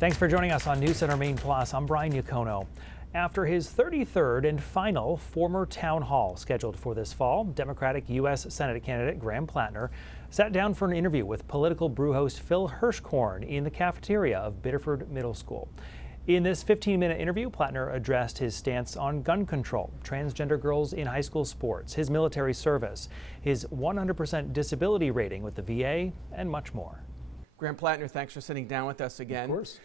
Thanks for joining us on News Center Maine Plus. I'm Brian Yacono. After his 33rd and final former town hall scheduled for this fall, Democratic U.S. Senate candidate Graham Platner sat down for an interview with political brew host Phil Hirschkorn in the cafeteria of Biddeford Middle School. In this 15-minute interview, Platner addressed his stance on gun control, transgender girls in high school sports, his military service, his 100% disability rating with the VA, and much more. Graham Platner, thanks for sitting down with us again. Of course.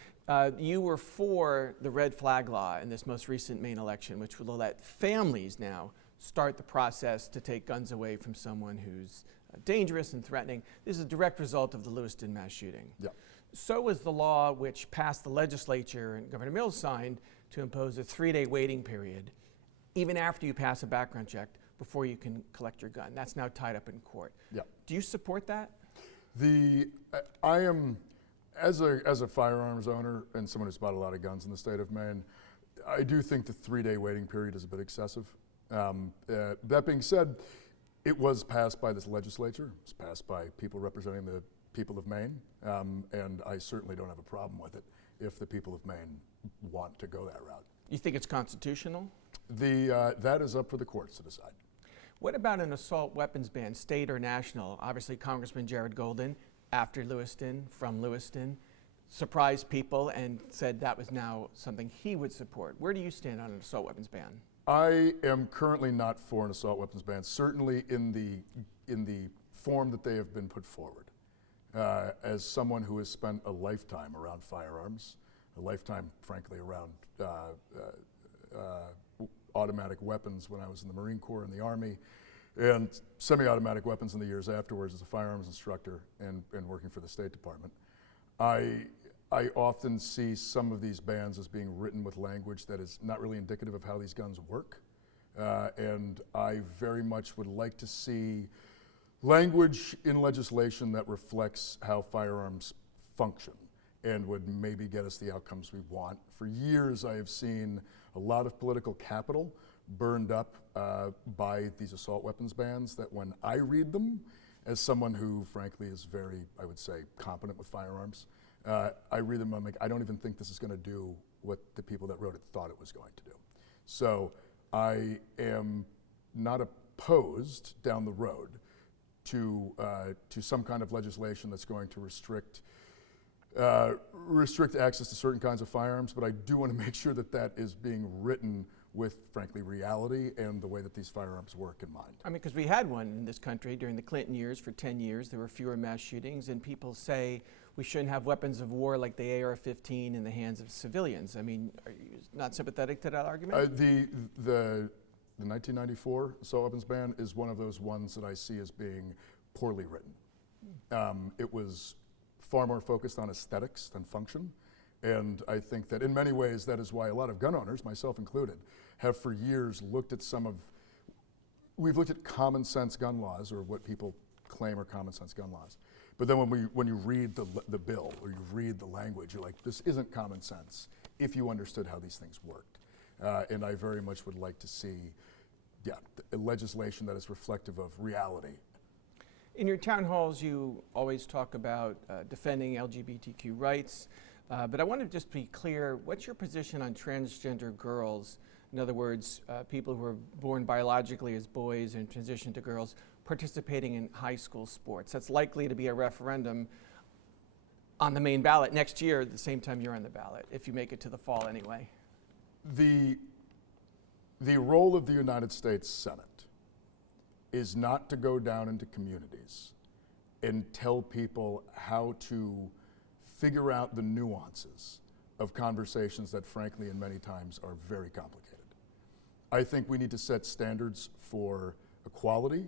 You were for the red flag law in this most recent Maine election, which will let families now start the process to take guns away from someone who's dangerous and threatening. This is a direct result of the Lewiston mass shooting. Yeah. So was the law which passed the legislature and Governor Mills signed to impose a 3-day waiting period, even after you pass a background check, before you can collect your gun. That's now tied up in court. Yeah. Do you support that? I am, as a firearms owner and someone who's bought a lot of guns in the state of Maine, I do think the 3-day waiting period is a bit excessive. That being said, it was passed by this legislature. It was passed by people representing the people of Maine, and I certainly don't have a problem with it if the people of Maine want to go that route. You think it's constitutional? That is up for the courts to decide. What about an assault weapons ban, state or national? Obviously, Congressman Jared Golden, after Lewiston, from Lewiston, surprised people and said that was now something he would support. Where do you stand on an assault weapons ban? I am currently not for an assault weapons ban, certainly in the form that they have been put forward. As someone who has spent a lifetime around firearms, a lifetime, frankly, around automatic weapons when I was in the Marine Corps and the Army, and semi-automatic weapons in the years afterwards as a firearms instructor and working for the State Department. I often see some of these bans as being written with language that is not really indicative of how these guns work, and I very much would like to see language in legislation that reflects how firearms function and would maybe get us the outcomes we want. For years, I have seen a lot of political capital burned up by these assault weapons bans that when I read them, as someone who frankly is very, I would say, competent with firearms, I read them and I'm like, I don't even think this is going to do what the people that wrote it thought it was going to do. So I am not opposed down the road to some kind of legislation that's going to restrict access to certain kinds of firearms, but I do want to make sure that that is being written with, frankly, reality and the way that these firearms work in mind. I mean, because we had one in this country during the Clinton years. For 10 years, there were fewer mass shootings, and people say we shouldn't have weapons of war like the AR-15 in the hands of civilians. I mean, are you not sympathetic to that argument? The 1994 assault weapons ban is one of those ones that I see as being poorly written. It was far more focused on aesthetics than function. And I think that in many ways, that is why a lot of gun owners, myself included, have for years looked at we've looked at common sense gun laws, or what people claim are common sense gun laws. But then when you read the bill, or you read the language, you're like, this isn't common sense if you understood how these things worked. And I very much would like to see, legislation that is reflective of reality. In your town halls, you always talk about defending LGBTQ rights, but I want to just be clear, what's your position on transgender girls? In other words, people who are born biologically as boys and transition to girls participating in high school sports. That's likely to be a referendum on the Maine ballot next year at the same time you're on the ballot, if you make it to the fall anyway. The role of the United States Senate is not to go down into communities and tell people how to figure out the nuances of conversations that frankly and many times are very complicated. I think we need to set standards for equality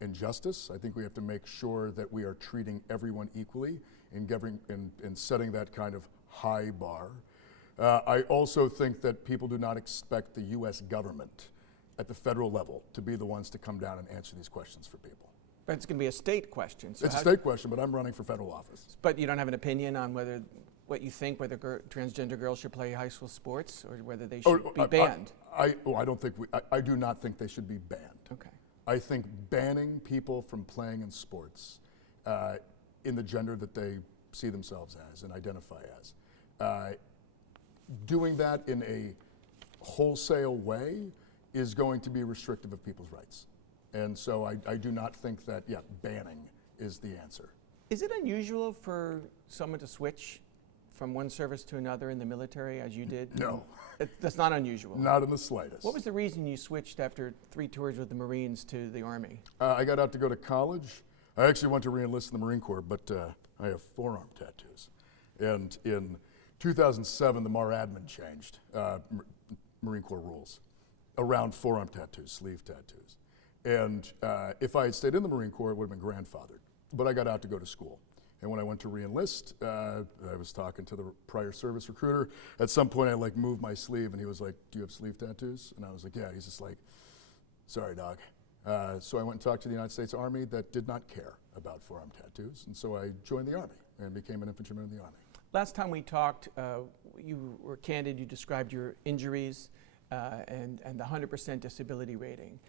and justice. I think we have to make sure that we are treating everyone equally and setting that kind of high bar. I also think that people do not expect the US government at the federal level to be the ones to come down and answer these questions for people. But it's going to be a state question. So it's a state question, but I'm running for federal office. But you don't have an opinion on what you think, whether transgender girls should play high school sports or whether they should be banned? I do not think they should be banned. Okay. I think banning people from playing in sports in the gender that they see themselves as and identify as doing that in a wholesale way is going to be restrictive of people's rights. And so I do not think that, banning is the answer. Is it unusual for someone to switch from one service to another in the military, as you did? No. That's not unusual. Not in the slightest. What was the reason you switched after 3 tours with the Marines to the Army? I got out to go to college. I actually went to re-enlist in the Marine Corps, but I have forearm tattoos. And in 2007, the MAR admin changed Marine Corps rules around forearm tattoos, sleeve tattoos. And if I had stayed in the Marine Corps, it would have been grandfathered. But I got out to go to school. And when I went to re-enlist, I was talking to the prior service recruiter. At some point, I moved my sleeve, and he was like, "Do you have sleeve tattoos?" And I was like, "Yeah." He's just like, "Sorry, dog." So I went and talked to the United States Army that did not care about forearm tattoos, and so I joined the Army and became an infantryman in the Army. Last time we talked, you were candid. You described your injuries and the 100% disability rating.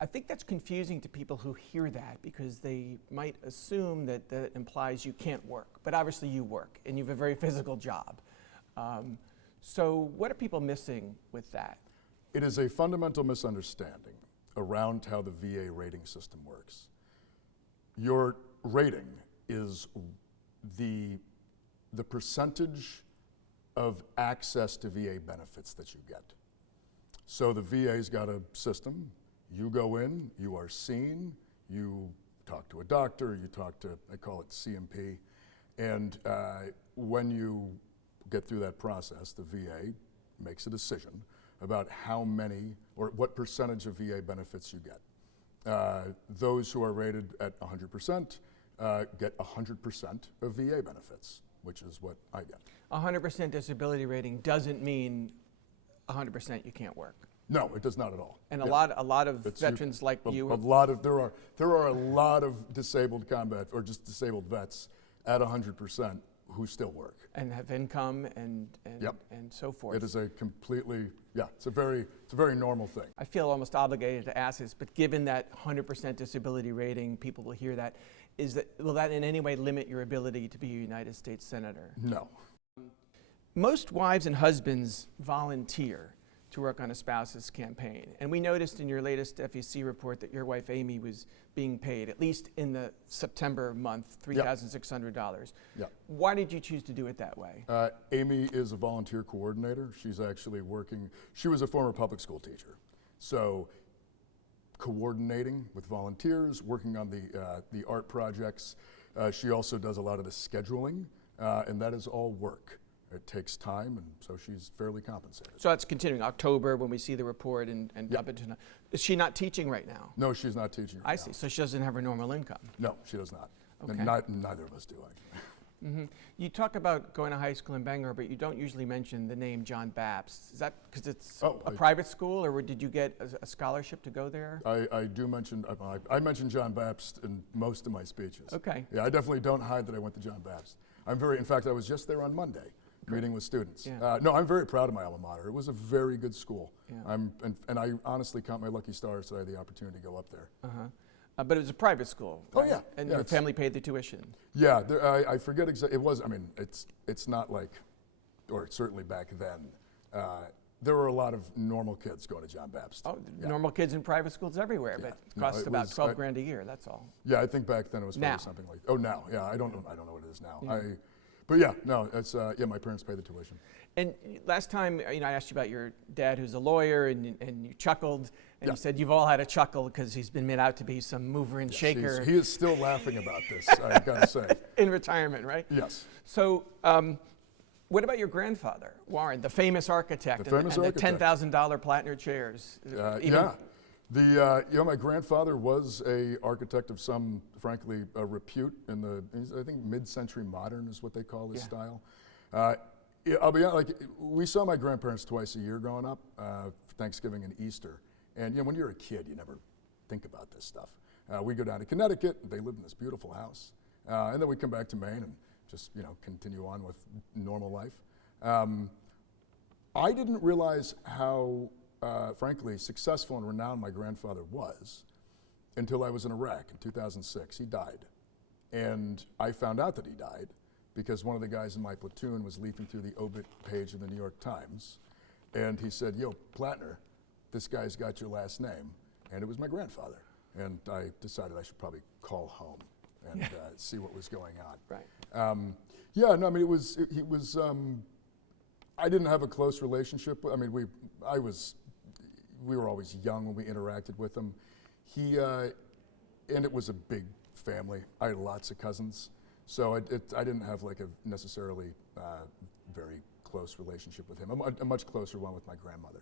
I think that's confusing to people who hear that because they might assume that that implies you can't work. But obviously you work, and you have a very physical job. So what are people missing with that? It is a fundamental misunderstanding around how the VA rating system works. Your rating is the percentage of access to VA benefits that you get. So the VA's got a system. You go in, you are seen, you talk to a doctor, you talk to, I call it CMP, and when you get through that process, the VA makes a decision about how many or what percentage of VA benefits you get. Those who are rated at 100% get 100% of VA benefits, which is what I get. 100% disability rating doesn't mean 100% you can't work. No, it does not at all. And a lot of veterans like you. There are a lot of disabled combat or just disabled vets at 100% who still work and have income and so forth. It is a completely it's a very normal thing. I feel almost obligated to ask this, but given that 100% disability rating, people will hear that. Will that in any way limit your ability to be a United States Senator? No. Most wives and husbands volunteer to work on a spouse's campaign. And we noticed in your latest FEC report that your wife Amy was being paid, at least in the September month, $3,600. Yeah. Why did you choose to do it that way? Amy is a volunteer coordinator. She's actually she was a former public school teacher. So coordinating with volunteers, working on the art projects. She also does a lot of the scheduling, and that is all work. It takes time, and so she's fairly compensated. So that's continuing October when we see the report and up into now. Is she not teaching right now? No, she's not teaching right now. I see. So she doesn't have her normal income. No, she does not. Okay. And neither of us do, actually. Mm-hmm. You talk about going to high school in Bangor, but you don't usually mention the name John Baptist. Is that because it's a private school, or did you get a scholarship to go there? I do mention, I mention John Baptist in most of my speeches. Okay. Yeah, I definitely don't hide that I went to John Baptist. In fact, I was just there on Monday. Meeting with students. Yeah. No, I'm very proud of my alma mater. It was a very good school. Yeah. And I honestly count my lucky stars that I had the opportunity to go up there. But it was a private school. Right? Oh yeah. And your family paid the tuition. Yeah, I forget exactly. It was. It's not like, or certainly back then. There were a lot of normal kids going to John Baptist. Oh, normal kids in private schools everywhere, but it costs about $12,000 a year. That's all. Yeah, I think back then it was probably something like. Oh, now, yeah, I don't know what it is now. Yeah. But yeah, no, it's my parents pay the tuition. And last time, I asked you about your dad, who's a lawyer, and you chuckled, and you said you've all had a chuckle because he's been made out to be some mover and shaker. He is still laughing about this. I gotta say. In retirement, right? Yes. So, what about your grandfather, Warren, the famous architect, and the $10,000 Platner chairs? My grandfather was a architect of some, frankly, repute in I think mid-century modern is what they call his style. I'll be honest, we saw my grandparents twice a year growing up, Thanksgiving and Easter. And when you're a kid, you never think about this stuff. We go down to Connecticut, they live in this beautiful house. And then we come back to Maine and just, continue on with normal life. I didn't realize how frankly, successful and renowned my grandfather was until I was in Iraq in 2006. He died. And I found out that he died because one of the guys in my platoon was leafing through the obit page of the New York Times, and he said, "Yo, Platner, this guy's got your last name," and it was my grandfather. And I decided I should probably call home and see what was going on. Right. Yeah, no, I mean, he was, I didn't have a close relationship. I mean, we were always young when we interacted with him. And it was a big family. I had lots of cousins. So I didn't have like a necessarily very close relationship with him. A much closer one with my grandmother.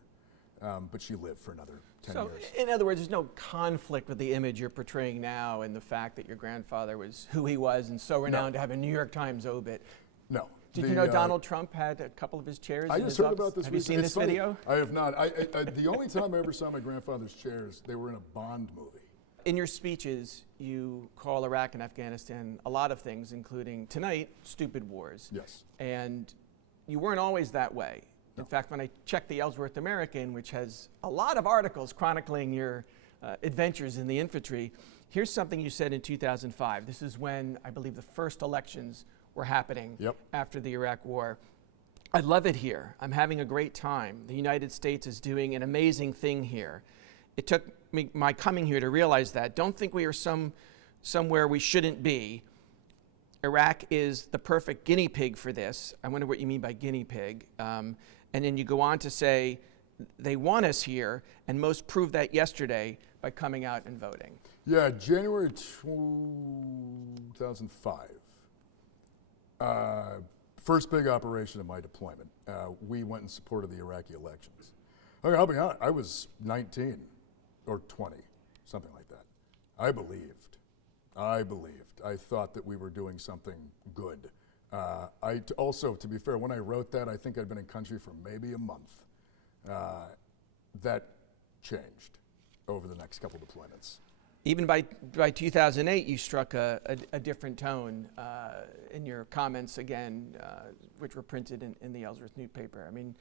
But she lived for another 10 years. So, in other words, there's no conflict with the image you're portraying now and the fact that your grandfather was who he was and so renowned to have a New York Times obit. No. Did you know Donald Trump had a couple of his chairs? I just heard about this. Have you seen this video? I have not. The only time I ever saw my grandfather's chairs, they were in a Bond movie. In your speeches, you call Iraq and Afghanistan a lot of things, including tonight, stupid wars. Yes. And you weren't always that way. In fact, when I checked the Ellsworth American, which has a lot of articles chronicling your adventures in the infantry, here's something you said in 2005. This is when, I believe, the first elections were happening after the Iraq War. "I love it here. I'm having a great time. The United States is doing an amazing thing here. It took me my coming here to realize that. Don't think we are somewhere we shouldn't be. Iraq is the perfect guinea pig for this." I wonder what you mean by guinea pig. And then you go on to say, "They want us here, and most proved that yesterday by coming out and voting." Yeah, January 2005. First big operation of my deployment. We went in support of the Iraqi elections. Okay, I'll be honest, I was 19 or 20, something like that. I believed. I thought that we were doing something good. Also, to be fair, when I wrote that, I think I'd been in country for maybe a month. That changed over the next couple deployments. Even by 2008, you struck a different tone in your comments again, which were printed in the Ellsworth newspaper. I mean,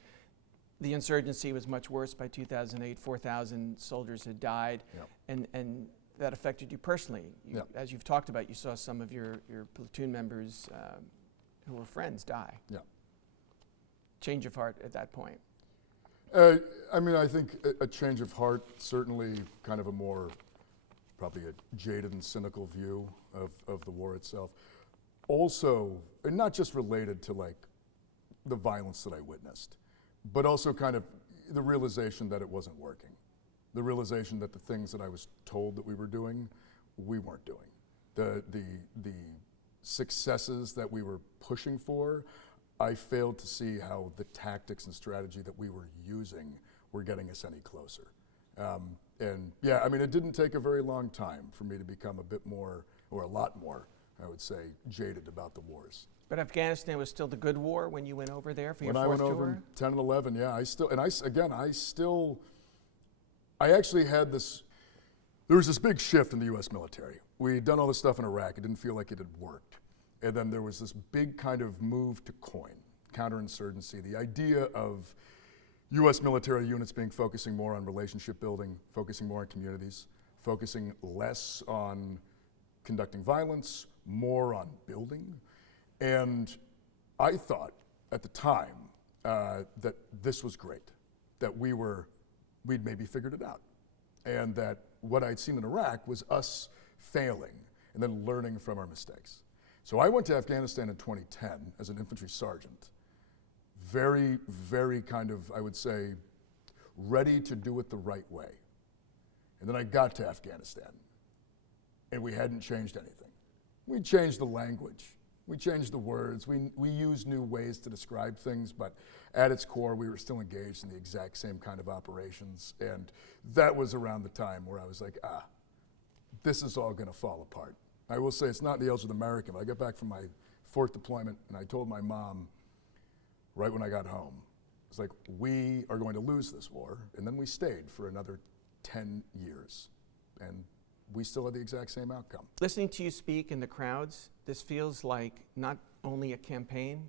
the insurgency was much worse by 2008. 4,000 soldiers had died, and that affected you personally. As you've talked about, you saw some of your platoon members who were friends die. Change of heart at that point. I mean, I think a change of heart, certainly kind of a more, probably a jaded and cynical view of the war itself. Also, and not just related to like the violence that I witnessed, but also kind of the realization that it wasn't working. The realization that the things that I was told that we were doing, we weren't doing. The successes that we were pushing for, I failed to see how the tactics and strategy that we were using were getting us any closer. And yeah, I mean, it didn't take a very long time for me to become a bit more, or a lot more, I would say, jaded about the wars. But Afghanistan was still the good war when you went over there for your fourth tour? When I went over in 10 and 11, yeah, I actually had this, there was this big shift in the US military. We'd done all this stuff in Iraq, it didn't feel like it had worked. And then there was this big kind of move to COIN, counterinsurgency, the idea of US military units focusing more on relationship building, focusing more on communities, focusing less on conducting violence, more on building. And I thought at the time that this was great, that we'd maybe figured it out. And that what I'd seen in Iraq was us failing and then learning from our mistakes. So I went to Afghanistan in 2010 as an infantry sergeant. Very, very kind of, I would say, ready to do it the right way. And then I got to Afghanistan, and we hadn't changed anything. We changed the language. We changed the words. We used new ways to describe things, but at its core, we were still engaged in the exact same kind of operations. And that was around the time where I was like, this is all gonna fall apart. I will say it's not the Ellsworth American, but I got back from my fourth deployment, and I told my mom, right when I got home, it's like, we are going to lose this war. And then we stayed for another 10 years. And we still had the exact same outcome. Listening to you speak in the crowds, this feels like not only a campaign,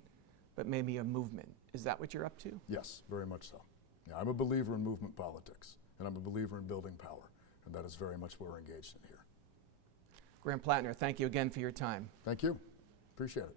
but maybe a movement. Is that what you're up to? Yes, very much so. Yeah, I'm a believer in movement politics, and I'm a believer in building power. And that is very much what we're engaged in here. Graham Platner, thank you again for your time. Thank you. Appreciate it.